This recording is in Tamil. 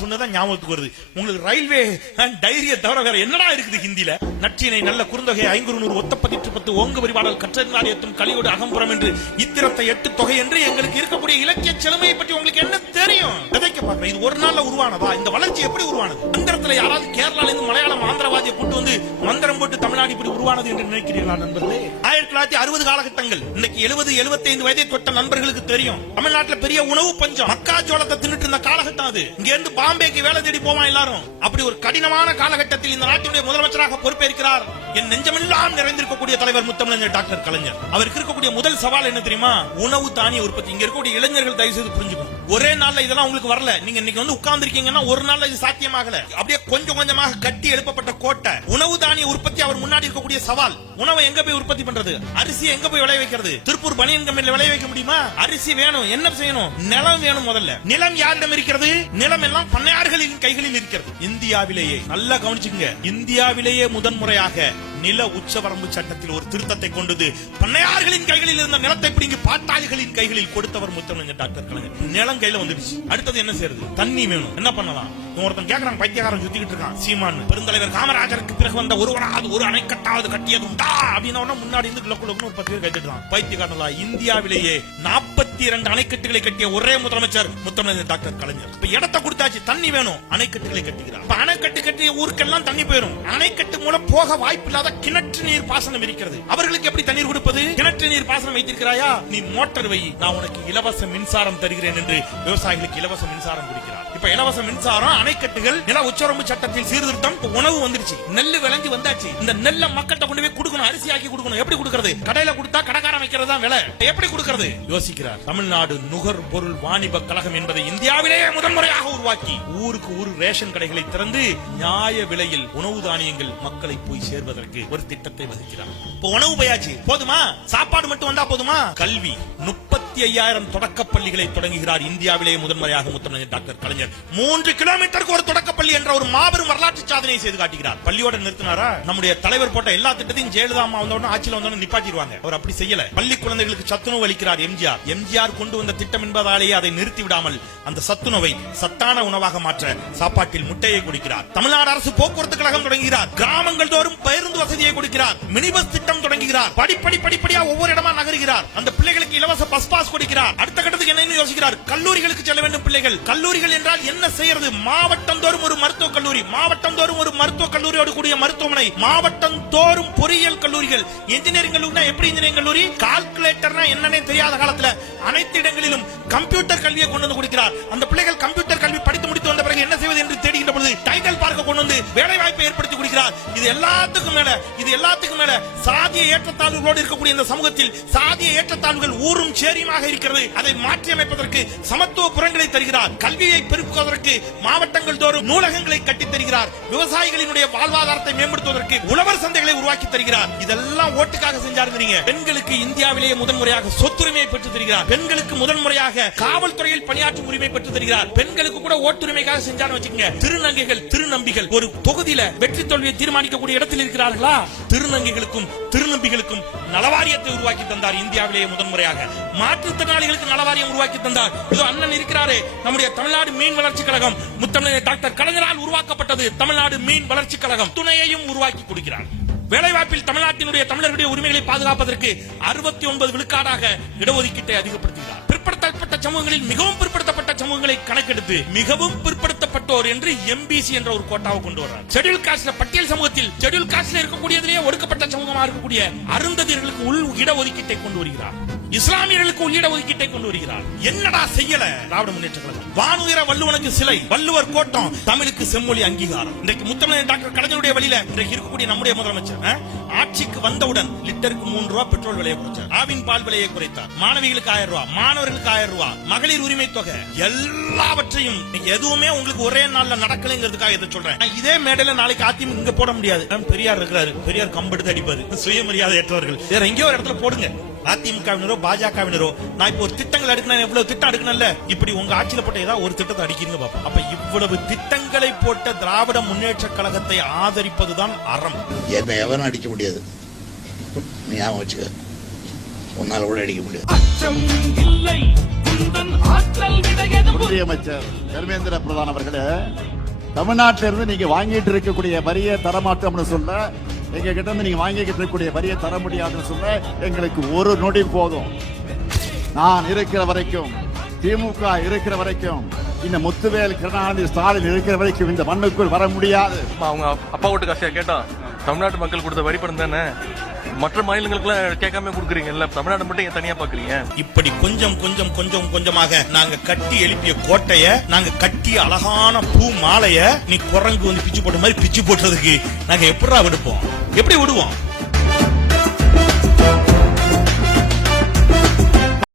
சொன்னதான் ஞாபகத்துக்கு வருது. உங்களுக்கு ரயில்வே டைரிய தவிர வேற என்னடா இருக்குது ஹிந்தில? நற்றினை நல்ல குறுந்தொகை 500 ஒத்தப்பதிற்று 10 ஓங்கு வரிபாடல் கற்றறிந்தாரியத்தும் கலியோடு அகம்புறம் என்று இத்திரத்தை 8 தொகை என்று எங்களுக்கு இருக்கக்கூடிய இலக்கிய செழுமையை பற்றி உங்களுக்கு என்ன தெரியும்? விதைக்க பார்க்கிறேன். இது ஒரு நாள்ல உருவானதா? இந்த வளர்ச்சி எப்படி உருவானது? மந்திரத்துல யாராவது கேரளால இருந்து மலையாளம் ஆந்திரவாதியை கூட்டு வந்து மந்திரம் போட்டு தமிழ்நாடு இப்படி உருவானது என்று நினைக்கிறீர்களா நண்பர்களே? 1960 காலகட்டங்கள். இன்னைக்கு 70 75 வயதை தொட்ட நண்பர்களுக்கு தெரியும். தமிழ்நாட்டில் பெரிய உணவு பஞ்சம், மக்காச்சோளத்தை தின்னுட்டு இருந்த காலகட்டம் அது. இங்க இருந்து பாம்பேக்கு வேலை தேடி போவான் எல்லாரும். அப்படி ஒரு கடினமான காலகட்டத்தில் இந்த நாட்டினுடைய முதலமைச்சராக பொறுப்பேற்கிறார் என் நெஞ்சமெல்லாம் நிறைந்திருக்கக்கூடிய தலைவர் முத்தமிழர் டாக்டர் கலைஞர். அவருக்கு இருக்கக்கூடிய முதல் சவால் என்ன தெரியுமா? உணவு தானிய உற்பத்தி. இங்க இருக்கக்கூடிய இளைஞர்கள் தயவு செய்து புரிஞ்சுக்கணும். ஒரே நாள்ல இதெல்லாம் உங்களுக்கு வரல. நீங்க இன்னைக்கு வந்து உட்கார்ந்து இருக்கீங்கன்னா ஒரு நாள்ல இது சாத்தியமாகல. அப்படியே கொஞ்சம் கொஞ்சமாக கட்டி எழுப்பப்பட்ட கோட்டை. உணவு தானிய உற்பத்தி அவர் முன்னாடி இருக்கக்கூடிய சவால். உணவை எங்க போய் உற்பத்தி பண்றது? அரிசி எங்க போய் விளைய வைக்கிறது? திருப்பூர் பனியன் கம்பெனில விளைய வைக்க முடியுமா? அரிசி வேணும். என்ன செய்யணும்? நிலம் வேணும். முதல்ல நிலம் யாரிடம் இருக்கிறது? நிலம் எல்லாம் பண்ணையார்களின் கைகளில் இருக்கிறது. இந்தியாவிலேயே நல்லா கவனிச்சுங்க, இந்தியாவிலேயே முதன்முறையாக நில உச்சவரம்பு சட்டத்தில் ஒரு திருத்தத்தை கொண்டது. பண்ணையார்களின் கைகளில் இருந்த நிலத்தை பிடிங்கி பாட்டாளிகளின் கைகளில் கொடுத்தவர் முத்தமிழர் டாக்டர் கலைஞர். நிலம் கையில வந்துடுச்சு. அடுத்தது என்ன செய்யறது? தண்ணி வேணும். என்ன பண்ணலாம்? ஒருத்தன் கேக்குறான், பைத்தியக்காரன் சுத்திக்கிட்டு இருக்கான் சீமான். பெருந்தலைவர் காமராஜருக்கு பிறகு வந்த ஒருவராவது ஒரு அணைக்கட்டாவது கட்டியது உண்டா அப்படின்னு முன்னாடி இருந்து கிலோக்குள்ள ஒரு 10 பேர் கேட்டுட்டான். பைத்தியக்காரங்களா? இந்தியாவிலேயே 42 அணைக்கட்டுகளை கட்டிய ஒரே முதலமைச்சர் முத்தமிழர் டாக்டர் கலைஞர். இப்ப இடத்தை கொடுத்தாச்சு, தண்ணி வேணும், அணைக்கட்டுகளை கட்டுகிறார். அணைக்கட்டு கட்டிய ஊருக்கெல்லாம் தண்ணி போயிடும். அணைக்கட்டு மூலம் போக வாய்ப்பு இல்லாத கிணற்று நீர் பாசனம் இருக்கிறது. அவர்களுக்கு எப்படி தண்ணீர் கொடுப்பது? கிணற்று நீர் பாசனம் வைத்திருக்கிறாயா? நீ மோட்டார் வை, நான் உனக்கு இலவச மின்சாரம் தருகிறேன் என்று விவசாயிகளுக்கு இலவச மின்சாரம் கொடுக்கிறார். இப்ப இலவச மின்சாரம், அணைக்கட்டுகள், நில உச்சவரம்பு சட்டத்தில் சீர்திருத்தம், உணவு வந்துருச்சு, நெல்லு விளைஞ்சு வந்தாச்சு. இந்த நெல்லை மக்கள்கிட்ட கொண்டு போய் கொடுக்கணும், அரிசி ஆக்கி கொடுக்கணும். எப்படி கொடுக்கிறது? கடையில கொடுத்தா கடைக்காரன் வைக்கிறது தான் விலை. எப்படி கொடுக்கிறது? யோசிக்கிறார். தமிழ்நாடு நுகர்பொருள் வாணிப கழகம் என்பதை இந்தியாவிலேயே முதன்முறையாக உருவாக்கி ஊருக்கு ஊர் ரேஷன் கடைகளை திறந்து நியாய விலையில் உணவு தானியங்கள் மக்களை போய் சேர்வதற்கு ஒரு திட்டத்தை வகுக்கிறார். இப்போ உணவு போயாச்சு, போதுமா? சாப்பாடு மட்டும் வந்தா போதுமா? கல்வி 35,000 தொடக்க பள்ளிகளை தொடங்குகிறார் இந்தியாவிலேயே முதன்முறையாக முத்தமிழர் டாக்டர் கலைஞர். 3 கிலோமீட்டருக்கு ஒரு தொடக்கப்பள்ளி என்ற ஒரு மாபெரும் வரலாற்று சாதனையை செய்து காட்டுகிறார். பள்ளியோட நிறுத்தினாரா? நம்முடைய தலைவர் போட்ட எல்லா திட்டத்தையும் ஜெயலலிதா அம்மா வந்தோட ஆட்சியில் வந்தோட நிப்பாட்டிடுவாங்க. அவர் அப்படி செய்யல. பள்ளி குழந்தைகளுக்கு சத்துணவு அளிக்கிறார் எம்ஜிஆர். எம்ஜிஆர் கொண்டு வந்த திட்டம் என்பதாலேயே அதை நிறுத்தி விடாமல் அந்த சத்துணவை சத்தான உணவாக மாற்ற சாப்பாட்டில் முட்டையை கொடுக்கிறார். தமிழ்நாடு அரசு போக்குவரத்து கழகம் தொடங்குகிறார். கிராமங்கள் தோறும் பேருந்து வசதியை கொடுக்கிறார். மினி பஸ் திட்டம் தொடங்குகிறார். படிப்படியா ஒவ்வொரு இடமா நகருகிறார். அந்த பிள்ளைகளுக்கு இலவச பஸ் பாஸ் கொடுக்கிறார். அடுத்த கட்டத்துக்கு என்ன யோசிக்கிறார்? கல்லூரிகளுக்கு செல்ல வேண்டும் பிள்ளைகள். கல்லூரிகள் என்றால் என்ன செய்யறது? மாவட்டம் தோறும் ஒரு மருத்துவக் கல்லூரி, மாவட்டம் தோறும் ஒரு மருத்துவக் கல்லூரியோடு கூடிய மருத்துவமனை, மாவட்டம் தோறும் பொறியியல் கல்லூரிகள். இன்ஜினியரிங் கல்லூரினா எப்படி இன்ஜினியரிங் கல்லூரி? கால்குலேட்டர்னா என்னன்னே தெரியாத காலத்துல அனைத்து இடங்களிலும் கம்ப்யூட்டர் கல்வியை கொண்டு வந்து கொடுக்கிறார். அந்த பிள்ளைகள் கம்ப்யூட்டர் கல்வி படித்து முடித்து வந்த பிறகு என்ன செய்வது என்று தேடுகின்ற பொழுது டைட்டில் பார்க்க கொண்டு வந்து வேலை வாய்ப்பை ஏற்படுத்தி கொடுக்கிறார். இது எல்லாத்துக்கும் மேல சாதிய ஏற்றத்தாழ்வுகளோடு இருக்கக்கூடிய இந்த சமூகத்தில் சாதிய ஏற்றத்தாழ்வுகள் ஊரும் சேரியுமாக இருக்கிறது. அதை மாற்றி அமைப்பதற்கு சமத்துவ புறங்களை தருகிறார். கல்வியை பெருக்குவதற்கு மாவட்டங்கள் தோறும் நூலகங்களை கட்டித் தருகிறார். விவசாயிகளினுடைய வாழ்வாதாரத்தை மேம்படுத்துவதற்கு உழவர் சந்தைகளை உருவாக்கி தருகிறார். இதெல்லாம் ஓட்டுக்காக செஞ்சாருங்க. பெண்களுக்கு இந்தியாவிலேயே முதன்முறையாக சொத்துரிமையை பெற்று தருகிறார். பெண்களுக்கு முதன்முறையாக காவல்துறையில் பணியாற்றும் உரிமை பெற்று தருகிறார். பெண்களுக்கு கூட ஓட்டுரிமைக்காக செஞ்சான்னு வச்சுக்கோங்க. திருநங்கைகள், திருநம்பிகள் ஒரு தொகுதியில வெற்றி தோல்வியை தீர்மானிக்கக்கூடிய இடத்தில் இருக்கிறார்களா? திருநங்கைகளுக்கும் திருநம்பிகளுக்கும் நலவாரியத்தை உருவாக்கி தந்தார் இந்தியாவிலேயே முதன்முறையாக. மாற்றுத்திறனாளிகளுக்கு நலவாரியம் உருவாக்கி தந்தார். இதோ அண்ணன் இருக்கிறாரே, நம்முடைய தமிழ்நாடு மீன் வளர்ச்சி கழகம் முத்தமிழர் டாக்டர் கலைஞரால் உருவாக்கப்பட்டது. தமிழ்நாடு மீன் வளர்ச்சி கழகம் துணையையும் உருவாக்கி கொடுக்கிறார். வேலைவாய்ப்பில் தமிழ்நாட்டினுடைய தமிழர்களுடைய உரிமைகளை பாதுகாப்பதற்கு 69 விழுக்காடாக இடஒதுக்கீட்டை அதிகப்படுத்துகிறார். பிற்படுத்தல் ஒடுக்கப்பட்ட சமூகங்களில் மிகவும் பிற்படுத்தப்பட்ட சமூகங்களை கணக்கெடுத்து மிகவும் பிற்படுத்தப்பட்டோர் என்று எம்பிசி என்ற ஒரு கோட்டாவை கொண்டு வர்றாங்க. ஷெட்யூல் காஸ்ட்ல பட்டியல் சமூகத்தில் ஷெட்யூல் காஸ்ட்ல இருக்கக்கூடியதிலேயே ஒடுக்கப்பட்ட சமூகமா இருக்கக்கூடிய அருந்ததியர்களுக்கு உள் இடஒதுக்கீட்டை கொண்டு வருகிறார். இஸ்லாமியர்களுக்கு உள்ளிட ஒதுக்கீட்டை கொண்டு வருகிறார். என்னடா செய்யல திராவிட முன்னேற்ற கழகம்? வானுயர வள்ளுவனுக்கு சிலை, வள்ளுவர் கோட்டம், தமிழுக்கு செம்மொழி அங்கீகாரம். இன்றைக்கு முத்தமிழ் டாக்டர் கலைஞருடைய வழியில இன்றைக்கு இருக்கக்கூடிய நம்முடைய முதலமைச்சர் ஆட்சிக்கு வந்தவுடன் லிட்டருக்கு 3 ரூபாய் பெட்ரோல் விலையை குறைச்சார், ஆவின் பால் விலையை குறைத்தார், மாணவிகளுக்கு 1000 ரூபாய், மாணவர்களுக்கு 1000 ரூபாய், மகளிர் உரிமை தொகை, எல்லாவற்றையும் எதுவுமே உங்களுக்கு ஒரே நாள்ல நடக்கலைங்கிறதுக்காக இதை சொல்றேன். இதே மேடையில நாளைக்கு அதிமுக இங்க போட முடியாது. பெரியார் இருக்கிறாரு, பெரியார் கம்பெடுத்து அடிப்பாரு, சுயமரியாதை ஏற்றவர்கள் வேற எங்கேயோ ஒரு இடத்துல போடுங்க. அதிமுகவினரோ பாஜகவினரோ நான் இப்போ ஒரு திட்டங்கள் எடுக்கணும், எவ்வளவு திட்டம் எடுக்கணும்ல, இப்படி உங்க ஆட்சியில போட்ட ஏதாவது ஒரு திட்டத்தை அடிக்கிறீங்க பாப்போம். அப்ப இவ்வளவு திட்டங்களை போட்ட திராவிட முன்னேற்ற கழகத்தை ஆதரிப்பதுதான் அறம். என்னை எவரும் அடிக்க முடியாது, நீ ஞாபகம் வச்சுக்க, உன்னால கூட அடிக்க முடியாது. ஒன்றிய அமைச்சர் தர்மேந்திர பிரதான் அவர்களே, தமிழ்நாட்டிலிருந்து நீங்க வாங்கிட்டு இருக்கக்கூடிய வரியை தரமாட்டோம்னு சொல்ல, எங்க கிட்ட இருந்து நீங்க வாங்கிட்டு இருக்கக்கூடிய வரியை தர முடியாதுன்னு சொல்ல எங்களுக்கு ஒரு நொடி போதும். நான் இருக்கிற வரைக்கும், திமுக இருக்கிற வரைக்கும், இந்த முத்துவேல் கருணாநிதி ஸ்டாலின் இருக்கிற வரைக்கும் இந்த மண்ணுக்குள் வர முடியாது. அவங்க அப்பா வீட்டு காசியா கேட்டோம். தமிழ்நாட்டு மக்கள் கொடுத்த வரி பணம் தானே, மற்ற மாநிலங்களுக்குலாம் கேட்காம கொடுக்குறீங்கல்ல, தமிழ்நாடு மட்டும் ஏன் தனியா பாக்குறீங்க? இப்படி கொஞ்சம் கொஞ்சம் கொஞ்சம் கொஞ்சமாக நாங்க கட்டி எழுப்பிய கோட்டைய, நாங்க கட்டிய அழகான பூ மாலைய நீ குரங்கு வந்து பிச்சு போட்ட மாதிரி பிச்சு போட்டதுக்கு நாங்க எப்படா விடுப்போம்? எப்படி விடுவோம்?